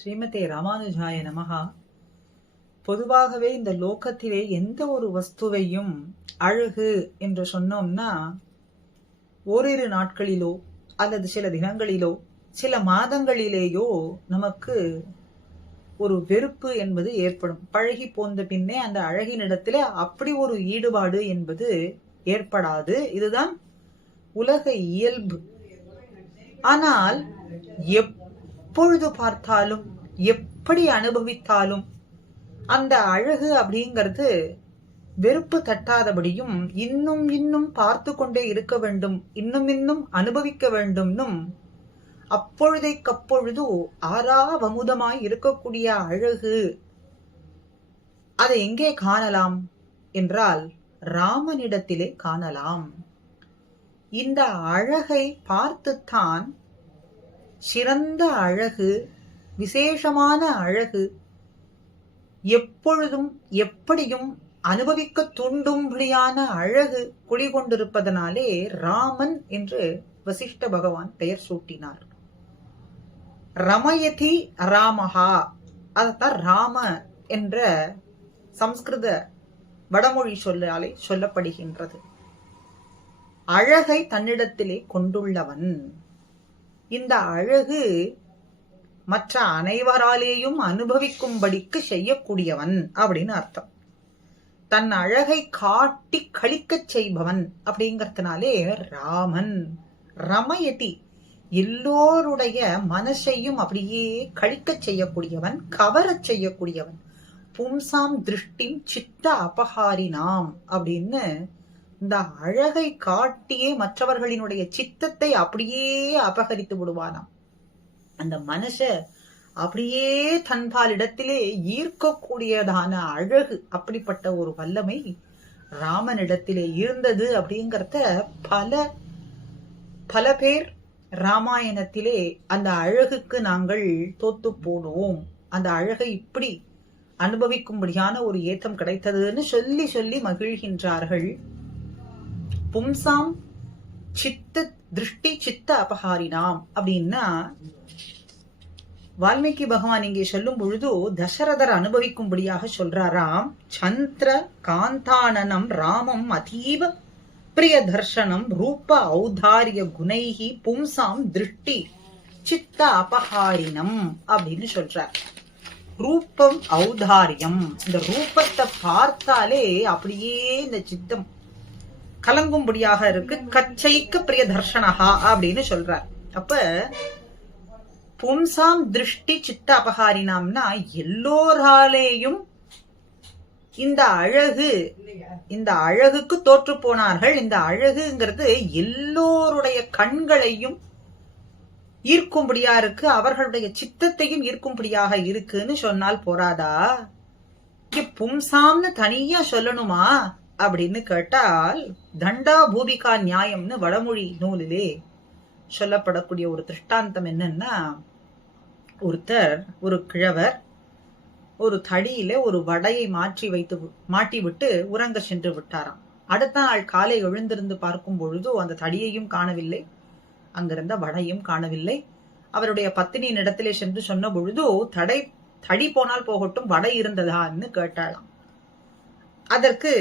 ஸ்ரீமதே ராமானுஜாய நமஹா. பொதுவாகவே இந்த லோகத்திலே எந்த ஒரு வஸ்துவையும் அழகு என்று சொன்னோம்னா ஓரிரு நாட்களிலோ அல்லது சில தினங்களிலோ சில மாதங்களிலேயோ நமக்கு ஒரு வெறுப்பு என்பது ஏற்படும். பழகி போந்த பின்னே அந்த அழகினிடத்துல அப்படி ஒரு ஈடுபாடு என்பது ஏற்படாது. இதுதான் உலக இயல்பு. ஆனால் எப்பொழுது பார்த்தாலும் எப்படி அனுபவித்தாலும் அந்த அழகு அப்படிங்கிறது வெறுப்பு தட்டாதபடியும் இன்னும் இன்னும் பார்த்து கொண்டே இருக்க வேண்டும், இன்னும் இன்னும் அனுபவிக்க வேண்டும்னும் அப்பொழுதைக்கப்பொழுது ஆறாவமுதமாய் இருக்கக்கூடிய அழகு அதை எங்கே காணலாம் என்றால் ராமனிடத்திலே காணலாம். இந்த அழகை பார்த்துத்தான் சிறந்த அழகு, விசேஷமான அழகு, எப்பொழுதும் எப்படியும் அனுபவிக்க தூண்டும்படியான அழகு குடிகொண்டிருப்பதனாலே ராமன் என்று வசிஷ்ட பகவான் பெயர் சூட்டினார். ரமயதி ராமஹா, அதான் ராம என்ற சம்ஸ்கிருத வடமொழி சொல்லாலே சொல்லப்படுகின்றது. அழகை தன்னிடத்திலே கொண்டுள்ளவன். இந்த அழகு மற்ற அனைவராலேயும் அனுபவிக்கும்படிக்கு செய்யக்கூடியவன் அப்படின்னு அர்த்தம். தன் அழகை காட்டி கழிக்கச் செய்பவன் அப்படிங்கறதுனாலே ராமன். ரமயதி, எல்லோருடைய மனசையும் அப்படியே கழிக்கச் செய்யக்கூடியவன், கவரச் செய்யக்கூடியவன். பும்சாம் திருஷ்டிம் சித்த அபகாரினாம் அப்படின்னு இந்த அழகை காட்டியே மற்றவர்களினுடைய சித்தத்தை அப்படியே அபகரித்து விடுவானாம். அந்த மனச அப்படியே தன்பால் இடத்திலே ஈர்க்கக்கூடியதான அழகு, அப்படிப்பட்ட ஒரு வல்லமை ராமனிடத்திலே இருந்தது அப்படிங்கறத பல பேர் ராமாயணத்திலே அந்த அழகுக்கு நாங்கள் தோத்து போடுவோம், அந்த அழகை இப்படி அனுபவிக்கும்படியான ஒரு ஏத்தம் கிடைத்ததுன்னு சொல்லி சொல்லி மகிழ்கின்றார்கள். பும்சாம் சித்த திருஷ்டி சித்த அபகாரினாம் அப்படின்னா வால்மீகி பகவான் இங்கே சொல்லும் பொழுது தசரதர் அனுபவிக்கும்படியாக சொல்றாராம். சந்திர காந்தானனம் ராமம் அதீவ பிரிய தர்ஷனம் ரூப ஔதாரிய குணைஹி பும்சாம் திருஷ்டி சித்த அபகாரினம் அப்படின்னு சொல்றார். ரூபம் ஔதாரியம், இந்த ரூபத்தை பார்த்தாலே அப்படியே இந்த சித்தம் கலங்கும்படியாக இருக்கு. கச்சைக்கு பிரிய தர்ஷனஹா அப்படின்னு சொல்றார். அப்ப பும்சாம் திருஷ்டி சித்த அபகாரினாம்னா எல்லோராலேயும் இந்த அழகுக்கு தோற்று போனார்கள். இந்த அழகுங்கிறது எல்லோருடைய கண்களையும் ஈர்க்கும்படியா இருக்கு, அவர்களுடைய சித்தத்தையும் ஈர்க்கும்படியாக இருக்குன்னு சொன்னால் போராதா? பும்சாம்னு தனியா சொல்லணுமா அப்படின்னு கேட்டால் தண்டா பூபிகா நியாயம்னு வடமொழி நூலிலே சொல்லப்படக்கூடிய ஒரு திருஷ்டாந்தம் என்னன்னா, ஒருத்தர், ஒரு கிழவர் ஒரு தடியில ஒரு வடையை மாட்டி விட்டு உறங்க சென்று விட்டாராம். அடுத்த நாள் காலை எழுந்திருந்து பார்க்கும் பொழுது அந்த தடியையும் காணவில்லை, அங்கிருந்த வடையும் காணவில்லை. அவருடைய பத்தினியின் இடத்திலே சென்று சொன்ன பொழுது தடி போனால் போகட்டும், வடை இருந்ததான்னு கேட்டாளாம். அதற்கு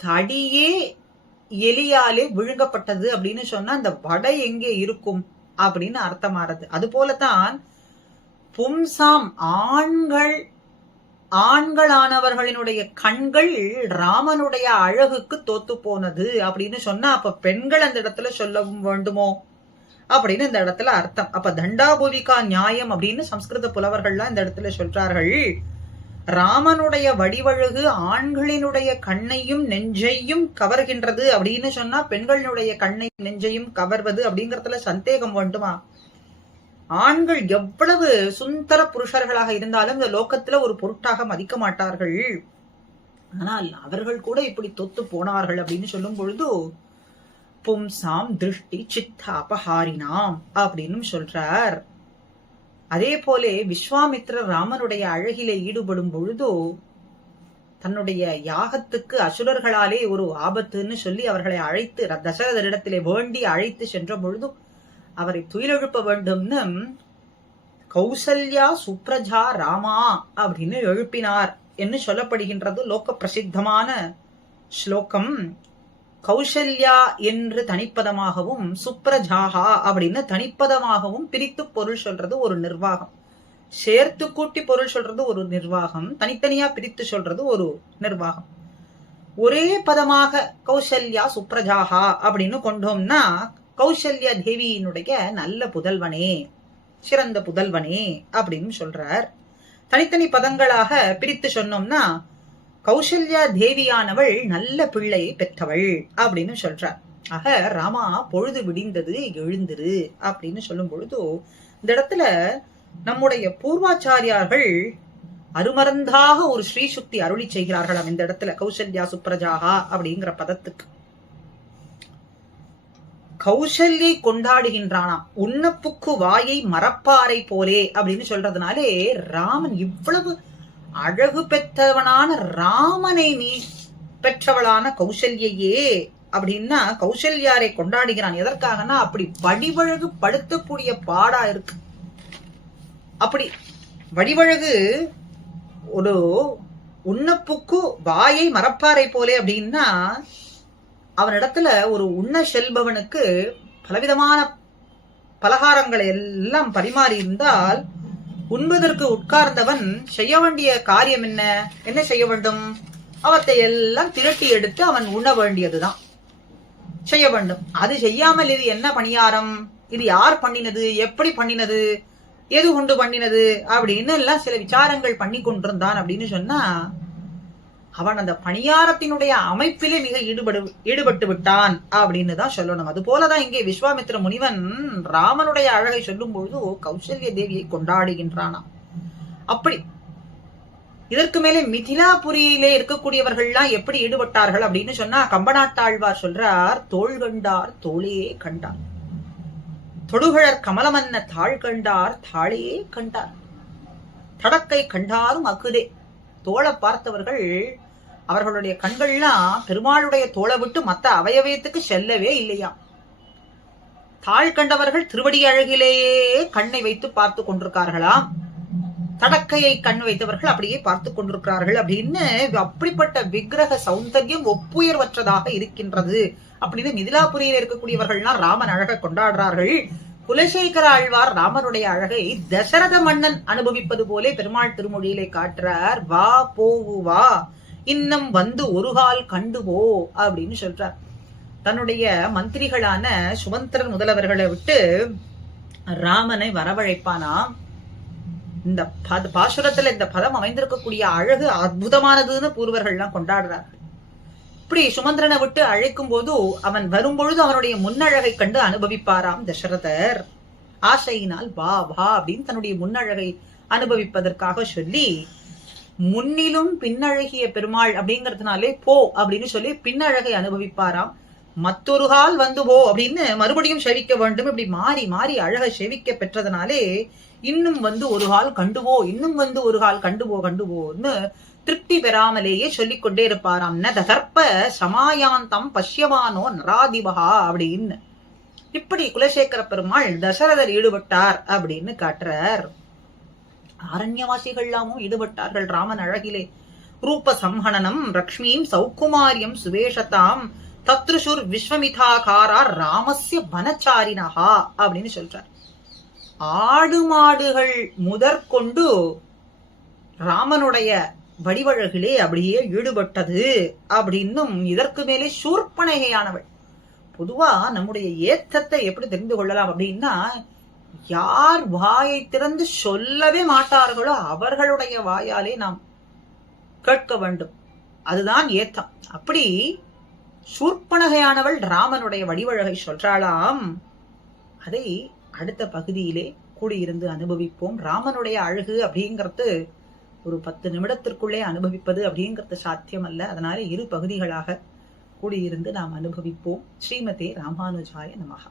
தடியே எலியாலே விழுங்கப்பட்டது அப்படின்னு சொன்னா அந்த வடை எங்கே இருக்கும் அப்படின்னு அர்த்தமாறது. அது போலதான் பும்சாம் ஆண்களானவர்களினுடைய கண்கள் ராமனுடைய அழகுக்கு தோத்து போனது அப்படின்னு சொன்னா அப்ப பெண்கள் அந்த இடத்துல சொல்லவும் வேண்டுமோ அப்படின்னு இந்த இடத்துல அர்த்தம். அப்ப தண்டாபூவிகா நியாயம் அப்படின்னு சம்ஸ்கிருத புலவர்கள்லாம் இந்த இடத்துல சொல்றார்கள். ராமனுடைய வடிவழகு ஆண்களினுடைய கண்ணையும் நெஞ்சையும் கவர்கின்றது அப்படின்னு சொன்னா பெண்களுடைய கண்ணையும் நெஞ்சையும் கவர்வது அப்படிங்கறதுல சந்தேகம் வேண்டுமா? ஆண்கள் எவ்வளவு சுந்தர புருஷர்களாக இருந்தாலும் இந்த லோகத்துல ஒரு பொருட்டாக மதிக்க மாட்டார்கள். ஆனால் அவர்கள் கூட இப்படி தொத்து போனார்கள் அப்படின்னு சொல்லும் பொழுது பும்சாம் திருஷ்டி சித்த அபகாரினாம் அப்படின்னு சொல்றார். அதே போலே விஸ்வாமித்ரர் ராமனுடைய அழகிலே ஈடுபடும் பொழுதோ தன்னுடைய யாகத்துக்கு அசுரர்களாலே ஒரு ஆபத்துன்னு சொல்லி அவர்களை அழைத்து தசரதரிடத்திலே வேண்டி அழைத்து சென்ற பொழுது அவரை துயிலெழுப்ப வேண்டும்னு கௌசல்யா சுப்ரஜா ராமா அப்படின்னு எழுப்பினார் என்று சொல்லப்படுகின்றது. லோக பிரசித்தமான ஸ்லோகம். கௌசல்யா என்று தனிப்பதமாகவும் சுப்ரஜாகா அப்படின்னு தனிப்பதமாகவும் பிரித்து பொருள் சொல்றது ஒரு நிர்வாகம். சேர்த்து கூட்டி பொருள் சொல்றது ஒரு நிர்வாகம், தனித்தனியா பிரித்து சொல்றது ஒரு நிர்வாகம். ஒரே பதமாக கௌசல்யா சுப்ரஜாகா அப்படின்னு கொண்டோம்னா கௌசல்யா தேவியினுடைய நல்ல புதல்வனே, சிறந்த புதல்வனே அப்படின்னு சொல்றார். தனித்தனி பதங்களாக பிரித்து சொன்னோம்னா கௌசல்யா தேவியானவள் நல்ல பிள்ளையை பெற்றவள் அப்படின்னு சொல்றார். ஆக ராமா பொழுது விடிந்தது எழுந்திரு அப்படின்னு சொல்லும் பொழுது இந்த இடத்துல நம்முடைய பூர்வாச்சாரியார்கள் அருமருந்தாக ஒரு ஸ்ரீசுக்தி அருளி செய்கிறார்களாம். இந்த இடத்துல கௌசல்யா சுப்ரஜாகா அப்படிங்கிற பதத்துக்கு கௌசல்யை கொண்டாடுகின்றானாம். உன்னப்புக்கு வாயை மறப்பாரை போலே அப்படின்னு சொல்றதுனாலே ராமன் இவ்வளவு அழகு பெற்றவனான ராமனை நீ பெற்றவளான கௌசல்யையே அப்படின்னா கௌசல்யாரை கொண்டாடுகிறான். எதற்காகனா அப்படி வடிவழகு படுத்தக்கூடிய பாடா இருக்கு. அப்படி வடிவழகு ஒரு உன்னப்புக்கு வாயை மறப்பாரை போலே அப்படின்னா அவனிடத்துல ஒரு உண்ண செல்பவனுக்கு பலவிதமான பலகாரங்களை எல்லாம் பரிமாறி இருந்தால் உண்பதற்கு உட்கார்ந்தவன் செய்ய வேண்டிய காரியம் என்ன செய்ய வேண்டும்? அவற்றை எல்லாம் திரட்டி எடுத்து அவன் உண்ண வேண்டியதுதான் செய்ய வேண்டும். அது செய்யாமல் இது என்ன பணியாரம், இது யார் பண்ணினது, எப்படி பண்ணினது, எது கொண்டு பண்ணினது அப்படின்னு எல்லாம் சில விசாரங்கள் பண்ணி கொண்டிருந்தான் அப்படின்னு சொன்னா அவன் அந்த பணியாரத்தினுடைய அமைப்பிலே மிக ஈடுபட்டு விட்டான் அப்படின்னு தான் சொல்லணும். அது போலதான் இங்கே விஸ்வாமித்திர முனிவன் ராமனுடைய அழகை சொல்லும் பொழுது கௌசல்ய தேவியை கொண்டாடுகின்றானாம். அப்படி இதற்கு மேலே மிதிலாபுரியிலே இருக்கக்கூடியவர்கள்லாம் எப்படி ஈடுபட்டார்கள் அப்படின்னு சொன்னா கம்பநாட்டாழ்வார் சொல்றார், தோள் கண்டார் தோளையே கண்டார், தொடுகழற் கமலமன்ன தாழ் கண்டார் தாளையே கண்டார், தடக்கை கண்டாரும் அக்குதே. தோளை பார்த்தவர்கள் அவர்களுடைய கண்கள்லாம் பெருமாளுடைய தோளை விட்டு மத்த அவயவயத்துக்கு செல்லவே இல்லையா. தாழ் கண்டவர்கள் திருவடி அழகிலேயே கண்ணை வைத்து பார்த்து கொண்டிருக்கார்களாம். தடக்கையை கண் வைத்தவர்கள் அப்படியே பார்த்து கொண்டிருக்கிறார்கள் அப்படின்னு அப்படிப்பட்ட விக்கிரக சௌந்தர்யம் ஒப்புயர்வற்றதாக இருக்கின்றது அப்படின்னு மிதிலாபுரியில் இருக்கக்கூடியவர்கள்லாம் ராமன் அழகை கொண்டாடுறார்கள். குலசேகர ஆழ்வார் ராமனுடைய அழகை தசரத மன்னன் அனுபவிப்பது போலே பெருமாள் திருமொழியிலே காட்டுறார். வா போவு வா இன்னும் வந்து ஒருகால் கண்டு போ அப்படின்னு சொல்றார். தன்னுடைய மந்திரிகளான சுமந்திரன் முதலவர்களை விட்டு ராமனை வரவழைப்பானாம். இந்த பாசுரத்துல இந்த பதம் அமைந்திருக்கக்கூடிய அழகு அற்புதமானதுன்னு பூர்வர்கள்லாம் கொண்டாடுறார்கள். இப்படி சுமந்திரனை விட்டு அழைக்கும் போது அவன் வரும்பொழுது அவனுடைய முன்னழகை கண்டு அனுபவிப்பாராம் தசரதர். ஆசையினால் வா வா அப்படின்னு தன்னுடைய முன்னழகை அனுபவிப்பதற்காக சொல்லி முன்னிலும் பின்னழகிய பெருமாள் அப்படிங்கறதுனாலே போ அப்படின்னு சொல்லி பின்னழகை அனுபவிப்பாராம். மற்றொரு கால் வந்து போ அப்படின்னு மறுபடியும் செவிக்க வேண்டும். இப்படி மாறி மாறி அழகை செவிக்க பெற்றதுனாலே இன்னும் வந்து ஒரு கால் கண்டுவோ, இன்னும் வந்து ஒரு கால் கண்டுவோன்னு திருப்தி பெறாமலேயே சொல்லிக் கொண்டே இருப்பாராம். ந தகர்ப்ப சமாயாந்தம் பஷ்யமானோ நராதிபகா அப்படின்னு. இப்படி குலசேகர பெருமாள் தசரதர் ஈடுபட்டார் அப்படின்னு காட்டுறார். ஆரண்யவாசிகள்லாமும் ஈடுபட்டார்கள் ராமன் அழகிலே. ரூப சம்ஹனனம் லக்ஷ்மீம் சௌகுமாரியம் சுவேஷதாம் தத்ருஷுர் விஸ்வமிதாகாரா ராமஸ்ய வனச்சாரினஹா அப்படின்னு சொல்றார். ஆடு மாடுகள் முதற்கொண்டு ராமனுடைய வடிவழகிலே அப்படியே ஈடுபட்டது அப்படின்னும் இதற்கு மேலே சூர்பனகையானவள். பொதுவா நம்முடைய ஏத்தத்தை எப்படி தெரிந்து கொள்ளலாம் அப்படின்னா, யார் வாயை திறந்து சொல்லவே மாட்டார்களோ அவர்களுடைய வாயாலே நாம் கேட்க வேண்டும். அதுதான் ஏத்தம். அப்படி சூர்பனகையானவள் ராமனுடைய வடிவழகை சொல்றாளாம். அதை அடுத்த பகுதியிலே கூடியிருந்து அனுபவிப்போம். ராமனுடைய அழகு அப்படிங்கிறது ஒரு 10 நிமிடத்திற்குள்ளே அனுபவிப்பது அப்படிங்கிறது சாத்தியம் அல்ல. அதனால 2 பகுதிகளாக கூடியிருந்து நாம் அனுபவிப்போம். ஸ்ரீமதே ராமானுஜாய நமஹ.